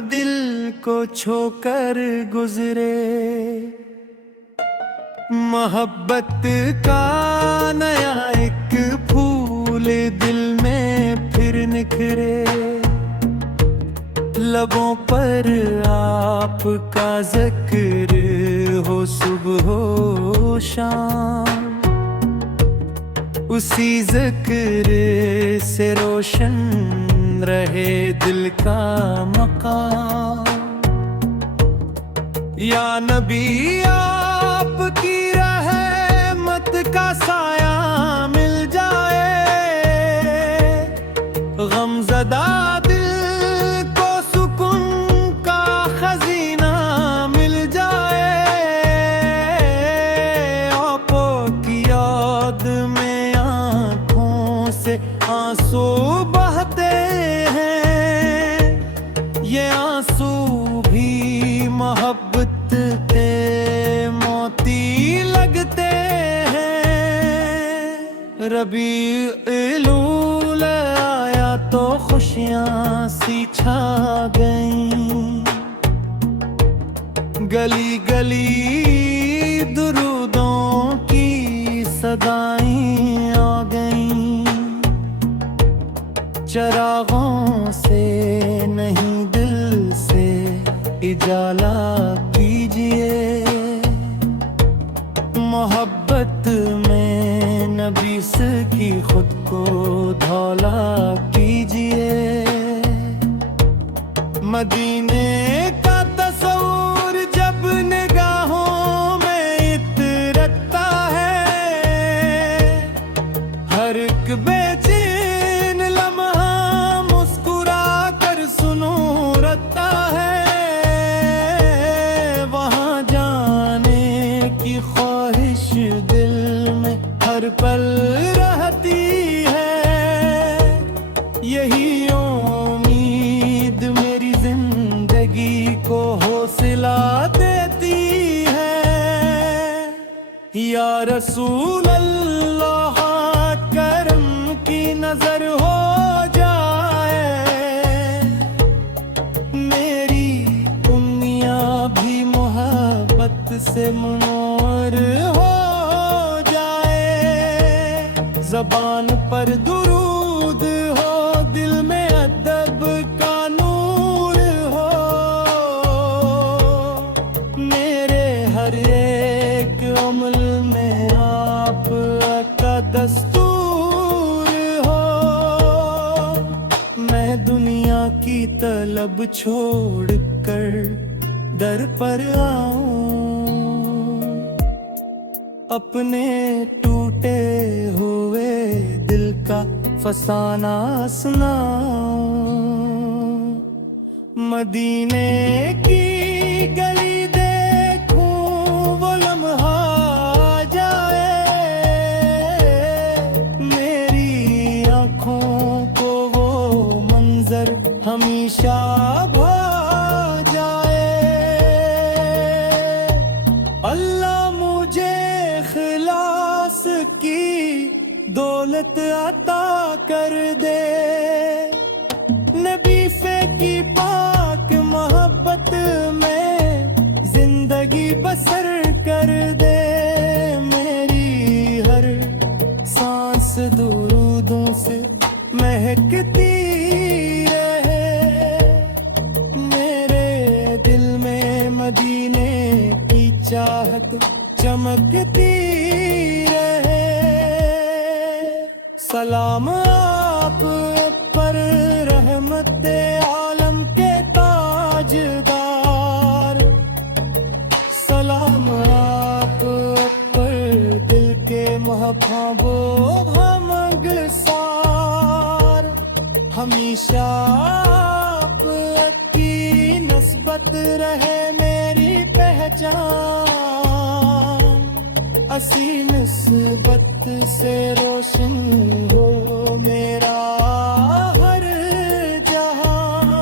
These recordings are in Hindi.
दिल को छोकर गुजरे, मोहब्बत का नया एक फूल दिल में फिर निखरे। लबों पर आपका जिक्र हो सुबह हो शाम, उसी जिक्र से रोशन रहे दिल का मकाम। या नबी आपकी रहमत का साया मिल जाए, गमज़दा दिल को सुकून का खजीना मिल जाए। आपो की याद में आँखों से आंसू बहते हैं, ये आंसू भी मोहब्बत के मोती लगते हैं। रबीउल आया तो खुशियाँ सी छा गईं, गली गली दुरूदों की सदाएं आ गईं। चरागों से नहीं दिल से इजाला कीजिए, मोहब्बत में नबी से की खुद को धौला कीजिए। मदीने का तस्वुर जब निगाहों में इतरता है, हर एक बेचैन लम्हा मुस्कुरा कर सुनूरता है। वहाँ जाने की ख्वाहिश दिल में हर पल रहती है, यही उम्मीद मेरी जिंदगी को हौसला देती है। या रसूल अल्लाह करम की नजर हो जाए, मेरी उम्मियां भी मोहब्बत से मुनव्वर हो जाए। ज़बान पर दुरूद हो, दिल में अदब का नूर हो, मेरे हर एक अमल में आपका दस्तूर हो। मैं दुनिया की तलब छोड़ कर दर पर आऊं, अपने टूटे हुए दिल का फसाना सुनाऊं। मदीने की गली देखूं, वो लम्हा आ जाए, मेरी आँखों को वो मंजर हमेशा भा जाए। अल्लाह मुझे इखलास की दौलत अता कर दे, नबी से की पाक मोहब्बत में जिंदगी बसर कर दे। मेरी हर सांस दुरूदों से महकती रहे, मेरे दिल में मदीने की चाहत चमकती रहे। सलाम आप पर रहमते आलम के ताजदार, सलाम आप पर दिल के महबूबो हमगसार। हमेशा आपकी नस्बत रहे मेरी पहचान, असी निस्बत से रोशन हो मेरा हर जहां।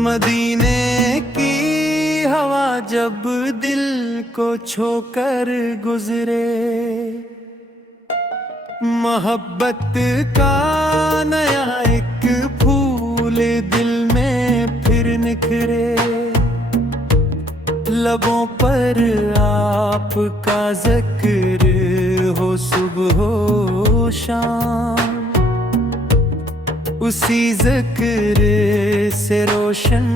मदीने की हवा जब दिल को छोकर गुजरे, मोहब्बत का नया एक फूल दिल में फिर निखरे। लबों पर आपका जिक्र हो सुबह हो शाम, उसी जिक्र से रोशन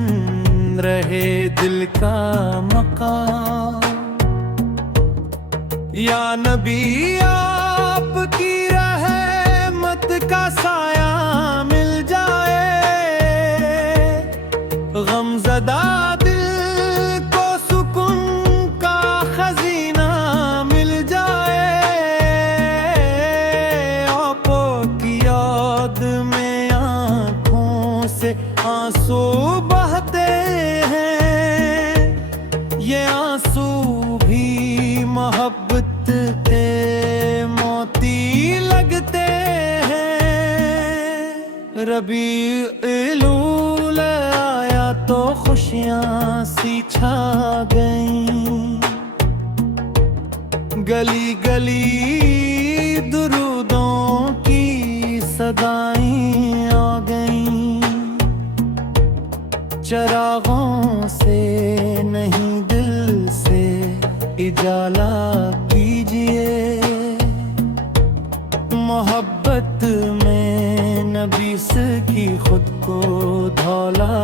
रहे दिल का मकाम। या नबी आपकी रहमत का साया मिल जाए, गमज़दा दिल को सुकून का खजीना मिल जाए। आपो की याद में आँखों से आंसू बहते हैं, ये आंसू भी मोहब्बत के मोती लगते हैं। रबीउल आया तो खुशियाँ सी छा गईं, गली गली दुरूदों की सदाएं आ गईं। चरागों से नहीं दिल से इजाला कीजिए, मोहब्बत में नबी से की खुद को धौला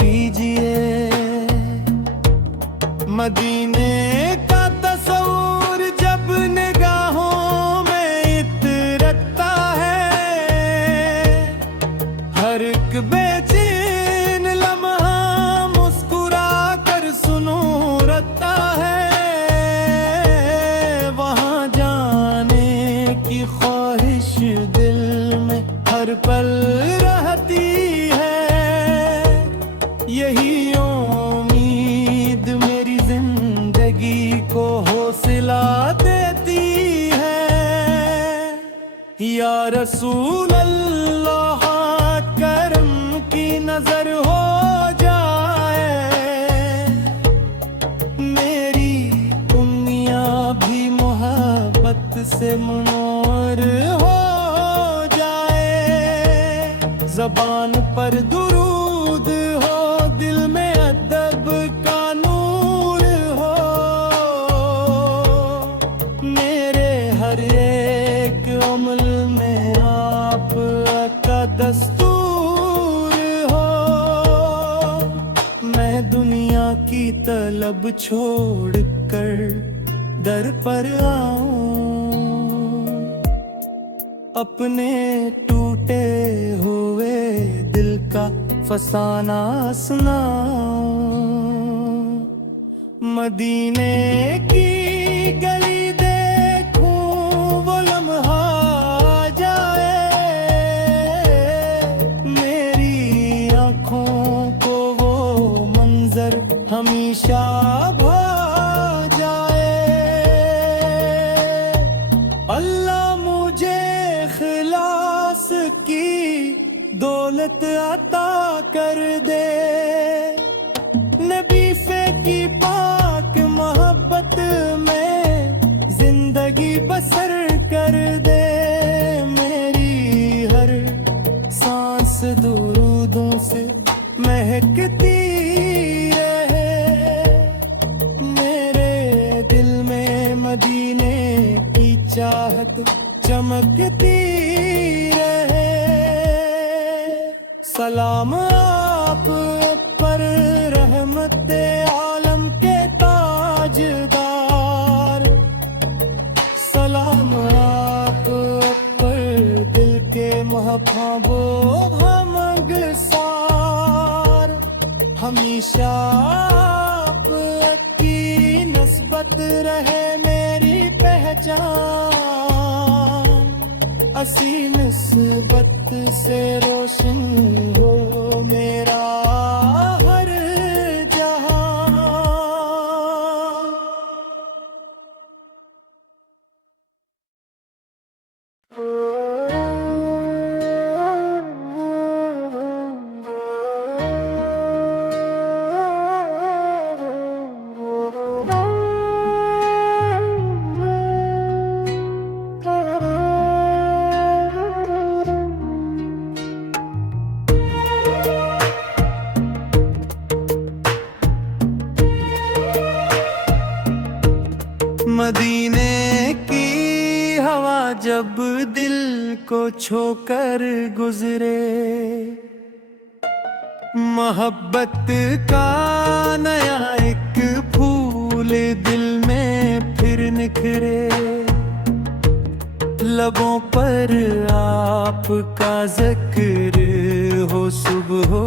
कीजिए। मदीने का तस्वुर जब निगाहों में इतरता है, हर एक बेचैन लम्हा मुस्कुरा कर सुनूरता है। वहाँ जाने की ख्वाहिश दिल में हर पल रहती है, यही उम्मीद मेरी जिंदगी को हौसला देती है। या रसूल अल्लाह करम की नजर हो जाए, मेरी उम्मियां भी मोहब्बत से मुनव्वर हो जाए। ज़बान पर दुरूद हो, दिल में अदब का नूर हो, मेरे हर एक अमल में आपका दस्तूर हो। मैं दुनिया की तलब छोड़ कर दर पर आऊं, अपने टूटे हुए दिल का फसाना सुनाऊं। मदीने की गली देखूं, वो लम्हा आ जाए, मेरी आँखों को वो मंजर हमेशा भा जाए। अल्लाह मुझे इखलास की दौलत अता कर दे, नबी से की पाक मोहब्बत में जिंदगी बसर कर दे। मेरी हर सांस दुरूदों से महकती रहे, मेरे दिल में मदीने की चाहत चमकती रहे। सलाम आप पर रहमते आलम के ताजदार, सलाम आप पर दिल के महबूबो हमगसार। हमेशा आप की नस्बत रहे मेरी पहचान, असी निस्बत से रोशन हो मेरा हर जहां। मदीने की हवा जब दिल को छोकर गुजरे, मोहब्बत का नया एक फूल दिल में फिर निखरे। लबों पर आपका जिक्र हो सुबह हो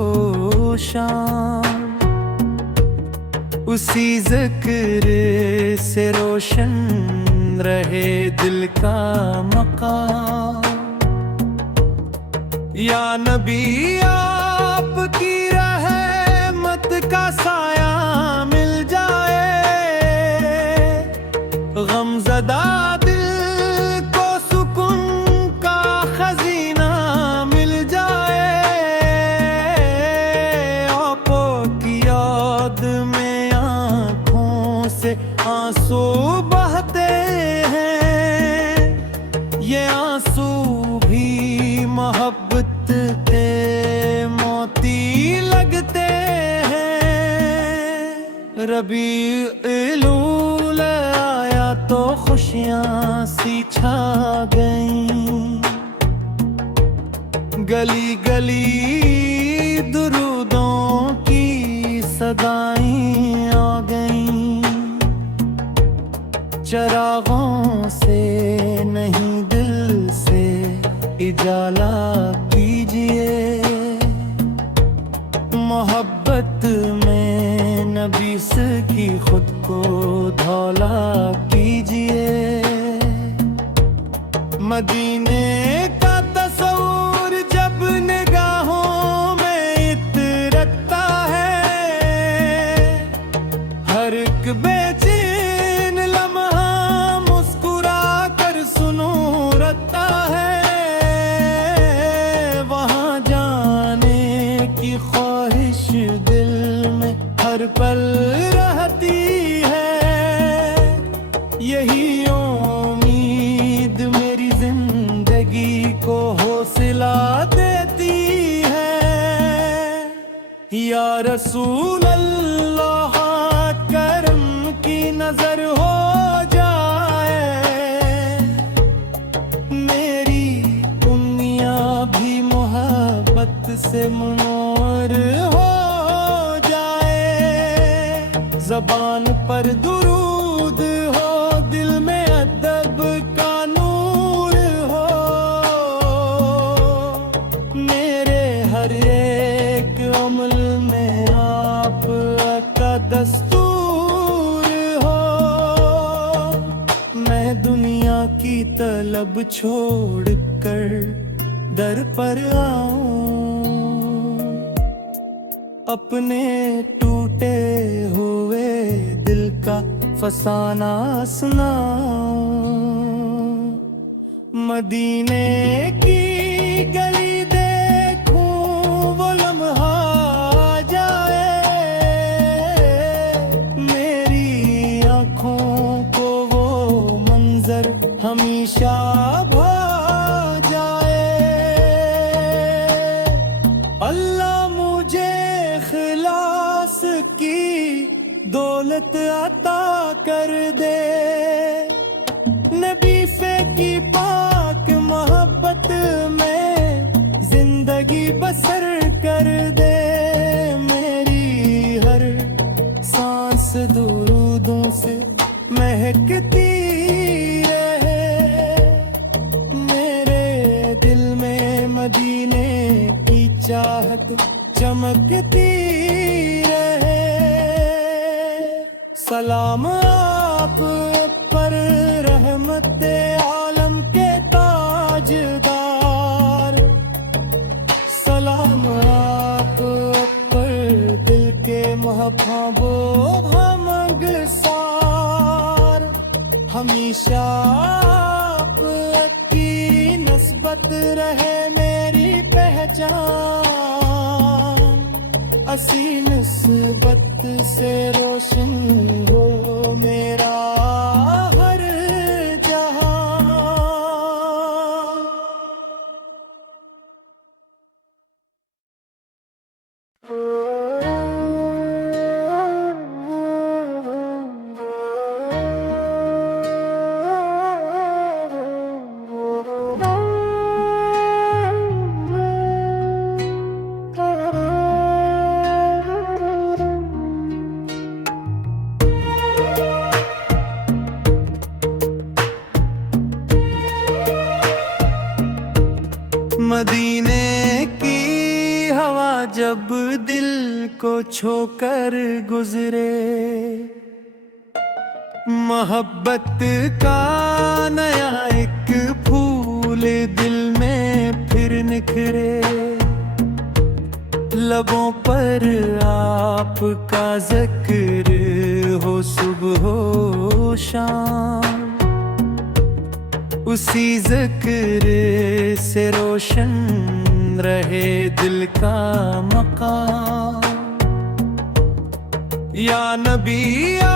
शाम, उसी जिक्र से रोशन रहे दिल का मकाम। या नबी आपकी रहमत का साया मिल जाए, गमज़दा दिल को सुकून का खजीना मिल जाए। आपो की याद में आँखों से आंसू बहते हैं, ये आंसू भी मोहब्बत के मोती लगते हैं। रबीउल आया तो खुशियाँ सी छा गईं, गली गली दुरूदों की सदाएं आ गईं। चरागों से नहीं दिल से इजाला कीजिए, मोहब्बत में नबी से की खुद को धौला कीजिए। मदीने का तस्वुर जब निगाहों में इतरता है, हर एक बेचैन लम्हा मुस्कुरा कर सुनूरता है। वहाँ जाने की ख्वाहिश दिल में हर पल रहती है, यही उम्मीद मेरी जिंदगी को हौसला देती है। या रसूल अल्लाह करम की नजर हो जाए, मेरी दुनिया भी मोहब्बत से मुनव्वर हो जाए। ज़बान पर दुरूद हो, दिल में अदब का नूर हो, मेरे हर एक अमल में आपका दस्तूर हो। मैं दुनिया की तलब छोड़ कर दर पर आऊं, अपने टूटे हुए दिल का फसाना सुनाऊं। मदीने की गली देखूं, वो लम्हा आ जाए, मेरी आँखों को वो मंजर हमेशा भा जाए। अल्लाह मुझे इखलास की दौलत अता कर दे, नबी से की पाक मोहब्बत में जिंदगी बसर कर दे। मेरी हर सांस दुरूदों से महकती रहे, मेरे दिल में मदीने की चाहत चमकती रहे। सलाम आप पर रहमते आलम के ताजदार, सलाम आप पर दिल के महबूबो हमगसार। हमेशा आपकी नस्बत रहे मेरी पहचान, असी निस्बत से रोशन हो मेरा हर जहां। जब दिल को छोकर गुजरे, मोहब्बत का नया एक फूल दिल में फिर निखरे। लबों पर आपका जिक्र हो सुबह हो शाम, उसी जिक्र से रोशन रहे दिल का मकाम। या नबी या